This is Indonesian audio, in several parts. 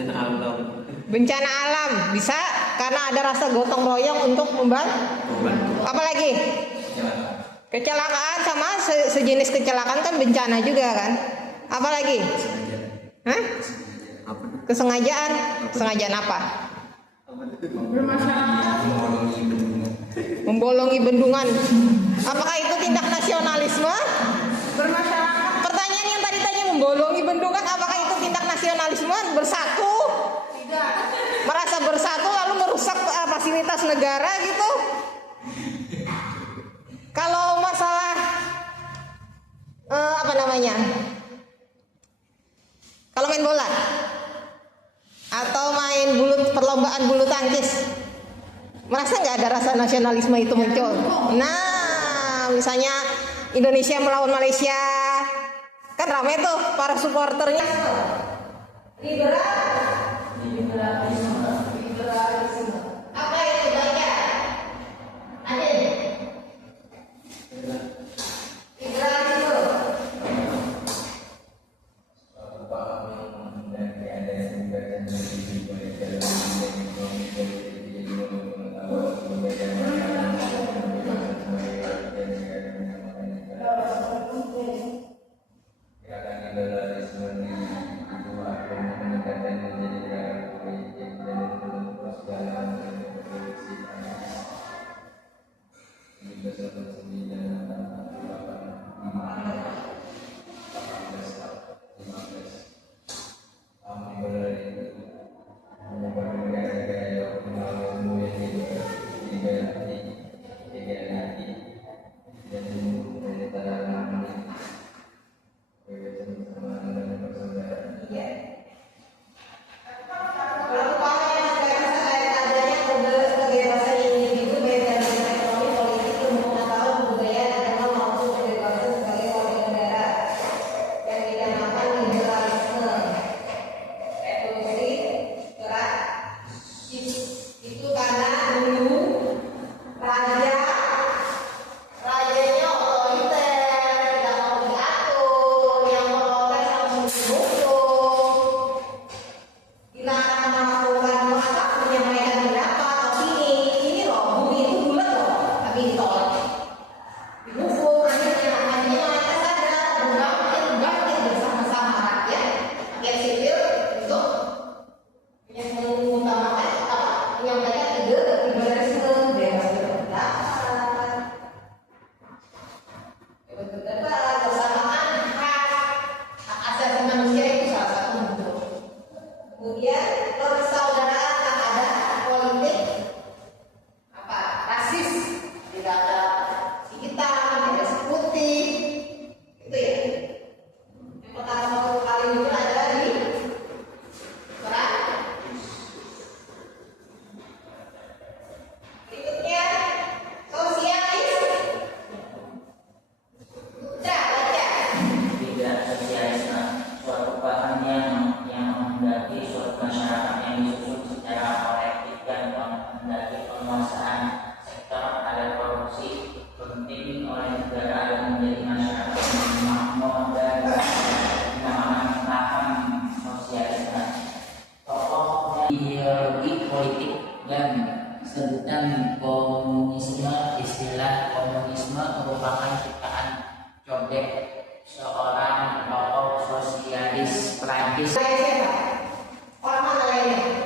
bencana alam. Bencana alam bisa karena ada rasa gotong royong untuk membantu. Apalagi kecelakaan sama sejenis kecelakaan kan bencana juga kan. Apalagi? Hah? Kesengajaan. Kesengajaan apa? Membolongi bendungan. Apakah itu tindak nasionalisme? Pertanyaan yang tadi tanya membolongi bendungan, apakah itu tindak nasionalisme? Bersatu? Tidak. Merasa bersatu lalu merusak fasilitas negara gitu? Kalau masalah apa namanya? Kalau main bola atau main perlombaan bulu tangkis, merasa nggak ada rasa nasionalisme itu muncul? Nah, misalnya Indonesia melawan Malaysia, kan ramai tuh para supporternya. Liberalisme. Apa itu baca? Adil. Liberalisme. Ideologi politik dan sebutan komunisme. Istilah komunisme merupakan ciptaan Jobek, seorang tokoh sosialis Prancis. Orang mana lainnya?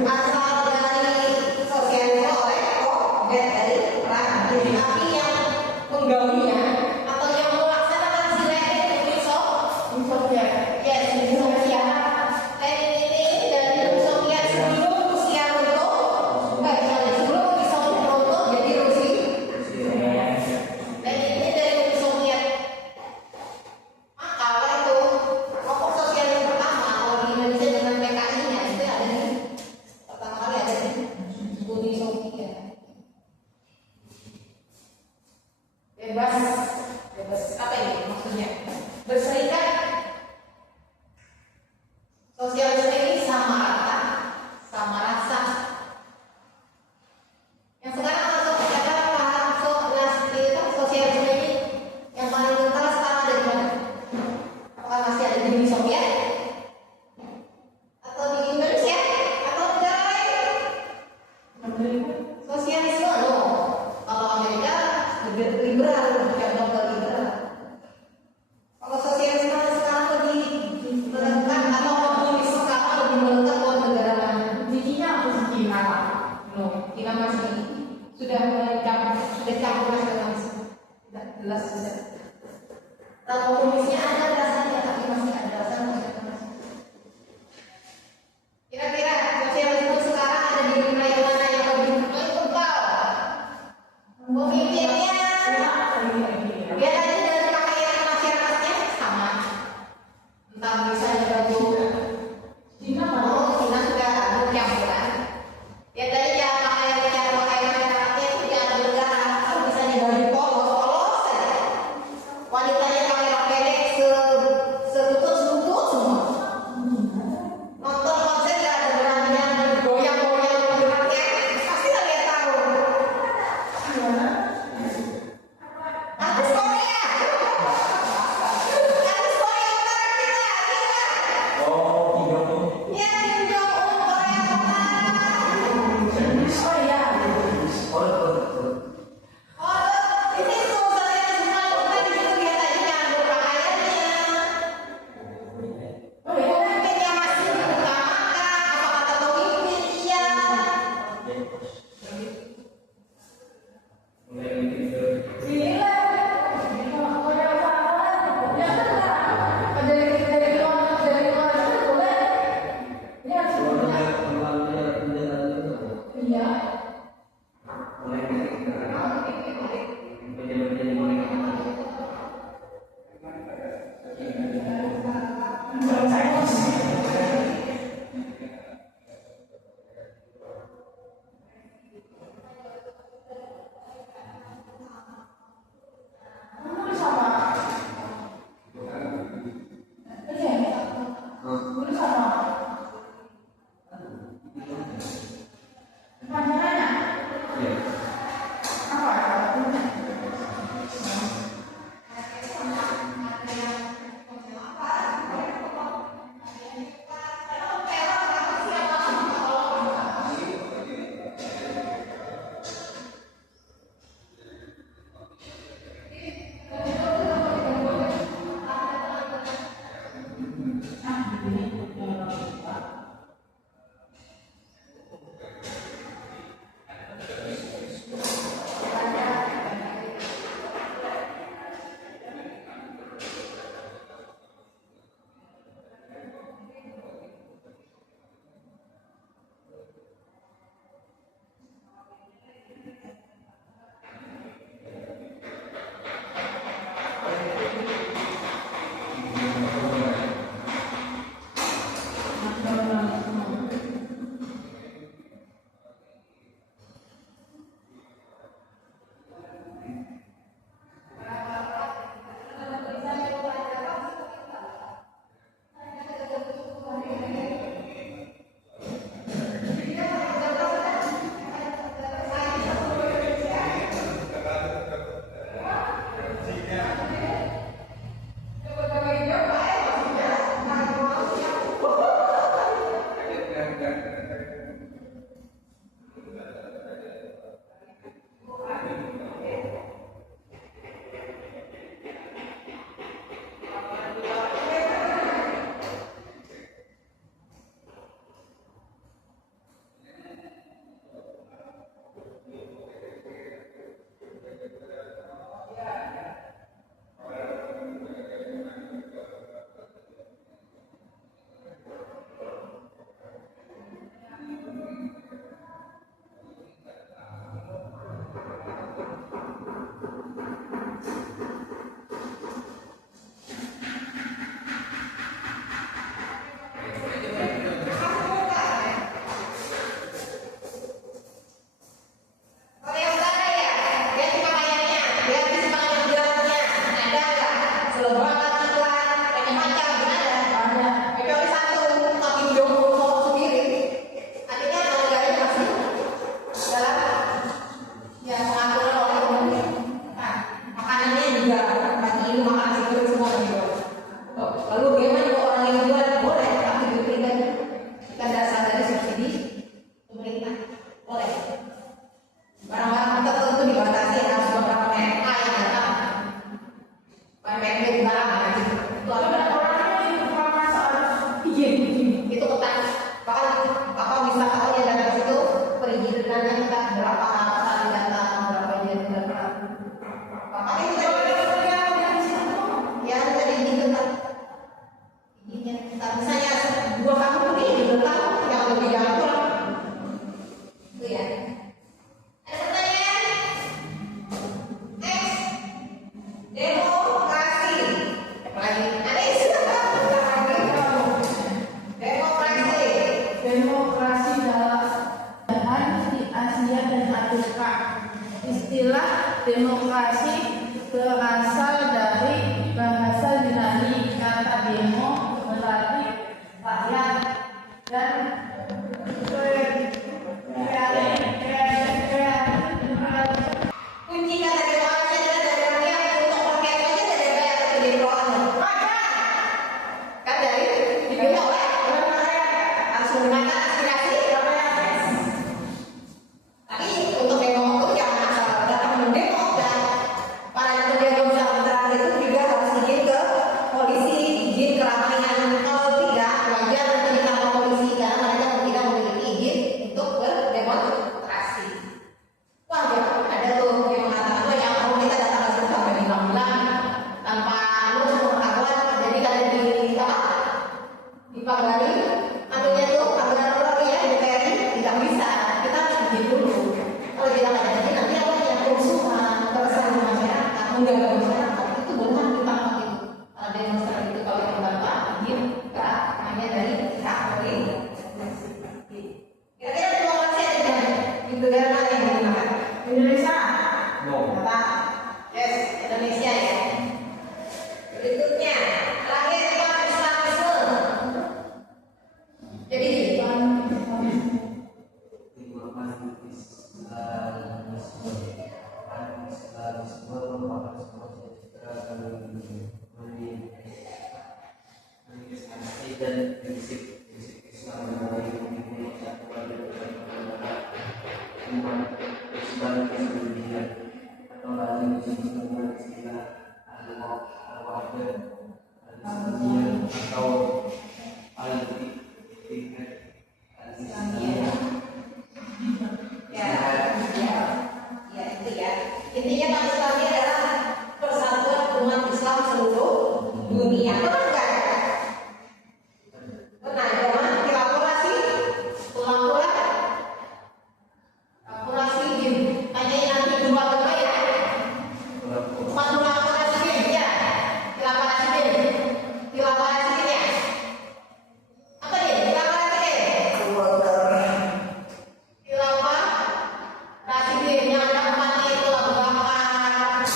Asal dari sosialisme oleh dari Prancis, tapi yang penggawinya atau yang melaksanakan silaturahmi Uni Soviet, ya Uni Soviet, ini dari Uni Soviet sebelum Rusia runtuh, sebelum Uni Soviet runtuh jadi Rusia. sudah mulai sudah campur langsung. Sudah jelas sudah. Kalau kumisnya ada rasanya tapi masih ada rasanya. Kira-kira sosialisme sekarang ada di wilayah mana yang lebih kental? Pemimpinnya biasanya dari pakaian masyarakatnya sama. Entah misalnya baju Cina sudah ada campuran. Ya dari cara pakaian masyarakatnya itu ada negara. Kalau misalnya baju polos saja. Wanitanya pakai rok pendek selutut Istilah demokrasi berasal dari bahasa Yunani kata demo berarti rakyat dan Kunci kata demokrasi adalah dari rakyat untuk rakyat saja dari rakyat atau dari perorangan. Kan dari dipilih oleh langsung menggunakan aspirasi rakyat. Tapi untuk demo itu jangan asal datang mendemo dan para yang pendemo terakhir itu juga harus izin ke polisi, izin keramaian. Kalau tidak, wajar nanti ditangkap polisi karena mereka tidak memiliki izin untuk berdemonstrasi. Wajar ada tuh yang mengatakan "Oh, yang kalau kita datang langsung sampai 5 bulan tanpa pengetahuan jadi kada dipagari anunya tuh pagari orang ya DPR tidak bisa, kita harus izin dulu. Kalau tidak ada izin nanti apa yang kerusuhan keresahan masyarakat mengganggu masyarakat itu benar kita pakai ada demonstrasi itu kalau yang tanpa izin hanya dari pihak polisi. Kira-kira demokrasi ada di negara mana yang digunakan? Indonesia? No. Apa? Yes, Indonesia ya. Berikutnya, terakhir Islamisme. Jadi dan prinsip-prinsip Islam dari Islam kemudian atau lagi disebut dengan istilah al-wahdan al-islamiyah atau al-ikhtiqat al-islamiyah. ya itu ya. Intinya Islam ini adalah persatuan umat Islam seluruh dunia. Benar nggak? Benar, cuma dilaporasi, laporasi jim. Tanyain nanti dua berapa ya? Satu laporasi jim ya, dilaporasi jim ya. Apa dia? Dilaporasi jim. Dilaporasi jim yang ada empatnya itu lagu bakar,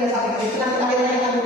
3 sampai 7 nanti akhirnya yang